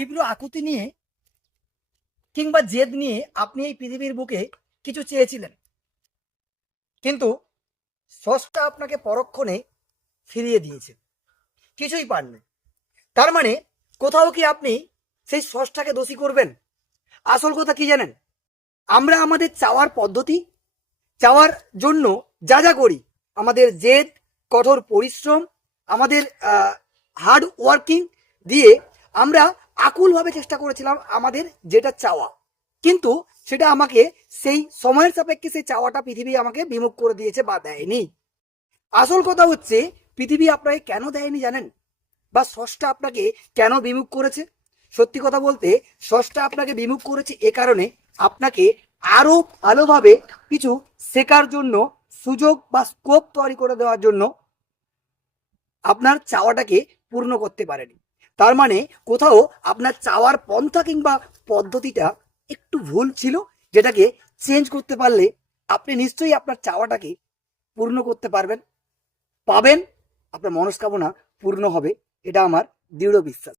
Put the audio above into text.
তীব্র আকুতি নিয়ে কিংবা জেদ নিয়ে আপনি এই পৃথিবীর বুকে কিছু চেয়েছিলেন, কিন্তু স্রষ্টা আপনাকে পরক্ষণে ফিরিয়ে দিয়েছে, কিছুই পাননি। তার মানে কোথাও কি আপনি সেই স্রষ্টাকে দোষী করবেন? আসল কথা কি জানেন? আমরা আমাদের চাওয়ার পদ্ধতি, চাওয়ার জন্য যা যা করি, আমাদের জেদ, কঠোর পরিশ্রম, আমাদের হার্ড ওয়ার্কিং দিয়ে আমরা আকুলভাবে চেষ্টা করেছিলাম আমাদের যেটা চাওয়া, কিন্তু সেটা আমাকে সেই সময়ের সাপেক্ষে সেই চাওয়াটা পৃথিবী আমাকে বিমুখ করে দিয়েছে বা দেয়নি। আসল কথা হচ্ছে পৃথিবী আপনাকে কেন দেয়নি জানেন? বা স্রষ্টা আপনাকে কেন বিমুখ করেছে? সত্যি কথা বলতে স্রষ্টা আপনাকে বিমুখ করেছে এ কারণে, আপনাকে আরো ভালোভাবে কিছু শেখার জন্য, সুযোগ বা স্কোপ তৈরি করে দেওয়ার জন্য আপনার চাওয়াটাকে পূর্ণ করতে পারেনি। তার মানে কোথাও আপনার চাওয়ার পন্থা কিংবা পদ্ধতিটা একটু ভুল ছিল, যেটাকে চেঞ্জ করতে পারলে আপনি নিশ্চয়ই আপনার চাওয়াটাকে পূর্ণ করতে পারবেন, পাবেন, আপনার মনস্কামনা পূর্ণ হবে, এটা আমার দৃঢ় বিশ্বাস।